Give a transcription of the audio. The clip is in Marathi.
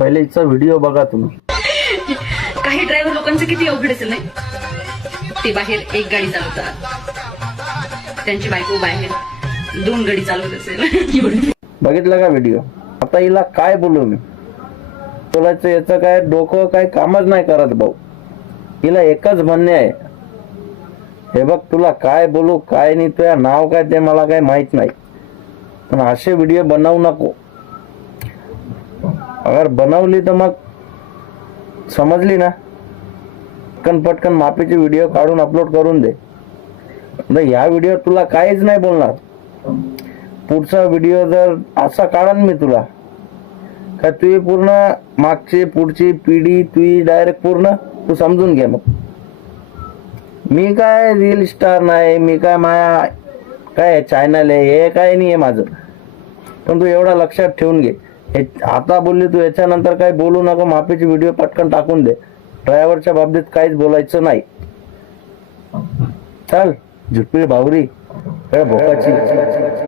पहिले हिचा व्हिडिओ बघा तुम्ही. काही ड्रायव्हर लोकांचं किती अवघड असेल नाही. ते बाहेर एक गाडी चालवतात, त्यांची बायको बाहेर 2 गाडी चालवत असेल. बघितलं का व्हिडिओ? आता हिला काय बोलू मी? बोलायचं याचं काय डोकं काय कामच नाही करत भाऊ. हिला एकच म्हणणे आहे, हे बघ तुला काय बोलू काय नाही, तुझ्या नाव काय ते मला काय माहित नाही, पण असे व्हिडिओ बनवू नको. अगर बनवली तर मग समजली ना, पटकन माफीचे व्हिडिओ काढून अपलोड करून दे. या व्हिडिओ तुला काहीच नाही बोलणार. पुढचा व्हिडिओ जर असा काढन मी तुला का तुझी पूर्ण मागची पुढची पिढी तुझी डायरेक्ट पूर्ण तू समजून घे. मग मी काय रील स्टार नाही, मी काय माया काय चॅनल आहे, हे काय नाही आहे माझं. पण तू एवढा लक्षात ठेवून घे, हे आता बोलली तू याच्यानंतर काय बोलू नको. माफीची व्हिडिओ पटकन टाकून दे. ड्रायव्हरच्या बाबतीत काहीच बोलायचं नाही. चल झुटपी भावरी भोकाची.